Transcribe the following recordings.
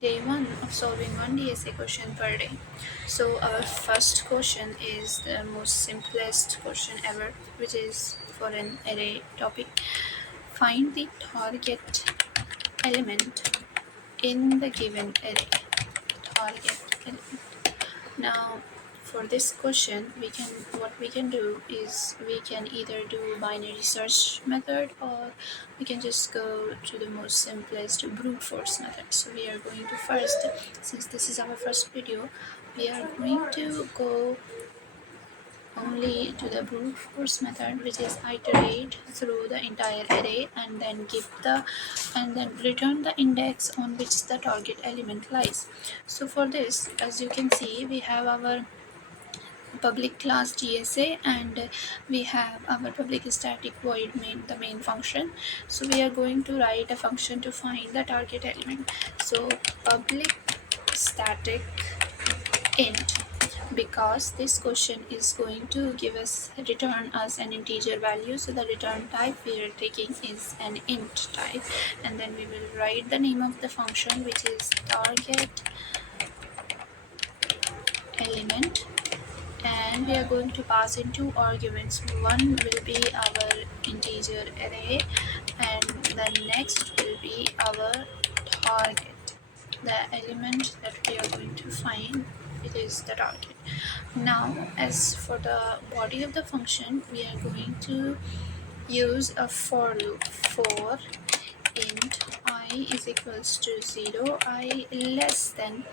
Day 1 of solving one DSA question per day. So our first question is the most simplest question ever, which is for an array topic. Find the target element in the given array. Target element. Now, for this question, what we can do is we can either do binary search method, or we can just go to the most simplest brute force method. So we are going to first, since this is our first video, we are going to go only to the brute force method, which is iterate through the entire array and then return the index on which the target element lies. So for this, as you can see, we have our public class DSA, and we have our public static void main function. So we are going to write a function to find the target element. So public static int, because this question is going to give us return us an integer value, so the return type we are taking is an int type, and then we will write the name of the function, which is target element, and we are going to pass in two arguments. One will be our integer array, and the next will be our target, the element that we are going to find. It is the target. Now, as for the body of the function, we are going to use a for loop for int I is equals to 0, I less than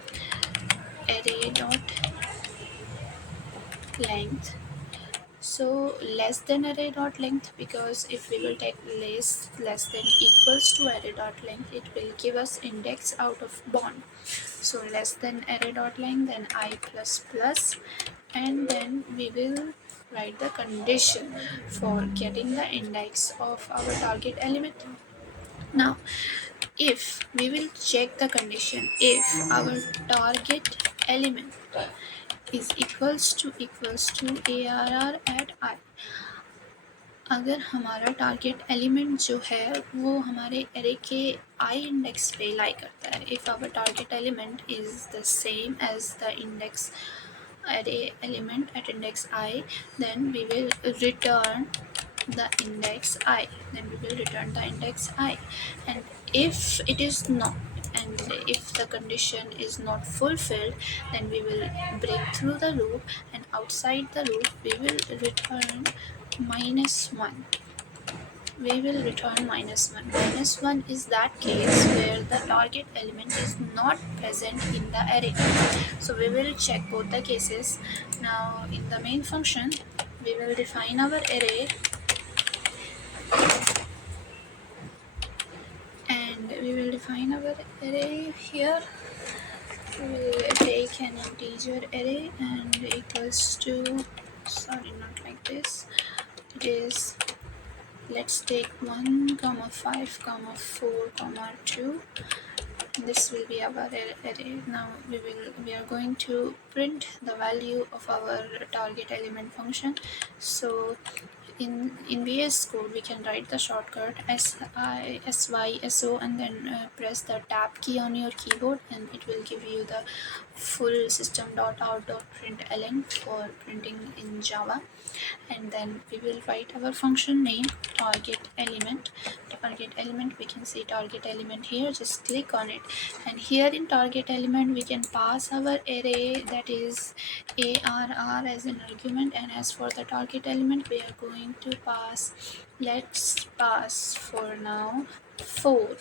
array dot length. So less than array dot length, because if we will take less than equals to array dot length, it will give us index out of bond. So less than array dot length, then I plus plus, and then we will write the condition for getting the index of our target element. Now, if we will check the condition, if our target element is equals to ARR at I, अगर हमारा target element जो है वो हमारे array के I index पे लाई करता है, if our target element is the same as the index array element at index I, then we will return the index I, and if it is not, and if the condition is not fulfilled, then we will break through the loop, and outside the loop we will return -1. We will return -1. -1 is that case where the target element is not present in the array. So we will check both the cases. Now, in the main function, we will define our array, and we will define our array here. We will take an integer array and equals to, sorry, not like this, it is, let's take 1 comma 5 comma 4 comma 2. This will be our array. Now we are going to print the value of our target element function. So in VS Code, we can write the shortcut SYSO, and then press the tab key on your keyboard, and it will give you the full system.out.println for printing in Java. And then we will write our function name, target element. We can see target element here, just click on it, and here in target element we can pass our array, that is ARR, as an argument. And as for the target element, we are going to pass, let's pass for now 4.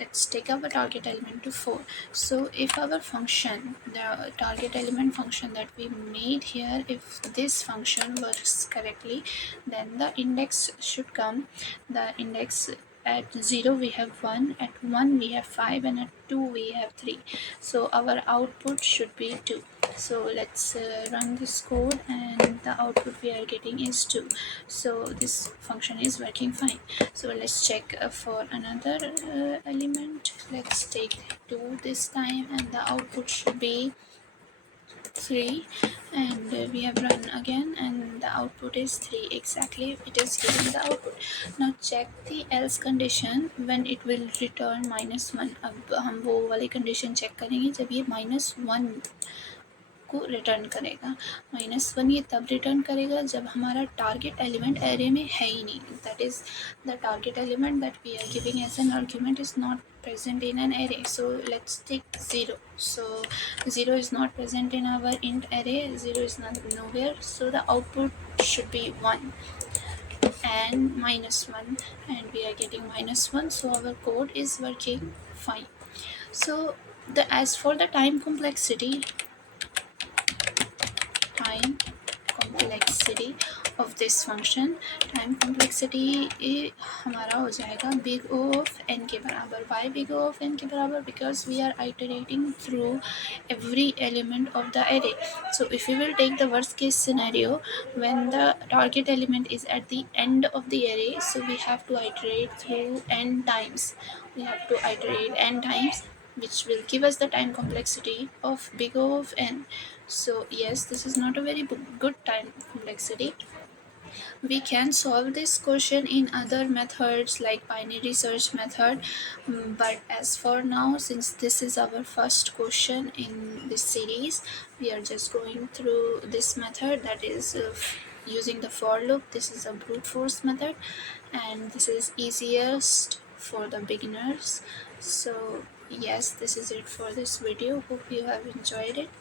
Let's take our target element to 4. So if our function, the target element function that we made here, if this function works correctly, then the index should come, the index at 0 we have 1, at 1 we have 5, and at 2 we have 3. So our output should be 2. So let's run this code, and the output we are getting is 2. So this function is working fine. So let's check for another element. Let's take 2 this time, and the output should be 3, and we have run again, and the output is 3. Exactly, it is giving the output. Now check the else condition when it will return -1. अब हम वो वाली condition check करेंगे जब ये -1 को return करेगा। -1 ये तब रिटर्न करेगा जब हमारा टारगेट एलिमेंट एरे में है ही नहीं, that is the target element that we are giving as an argument is not present in an array. So let's take 0. So 0 is not present in our int array, 0 is not nowhere, so the output should be 1 and -1, and we are getting -1, so our code is working fine. So as for the time complexity of this function, time complexity हमारा हो जाएगा big O of n के बराबर. Why big O of n के बराबर? Because we are iterating through every element of the array. So if we will take the worst case scenario, when the target element is at the end of the array, so we have to iterate through n times. We have to iterate n times, which will give us the time complexity of big O of n. So yes, this is not a very good time complexity. We can solve this question in other methods like binary search method, but as for now, since this is our first question in this series, we are just going through this method, that is using the for loop. This is a brute force method, and this is easiest for the beginners. So yes, this is it for this video. Hope you have enjoyed it.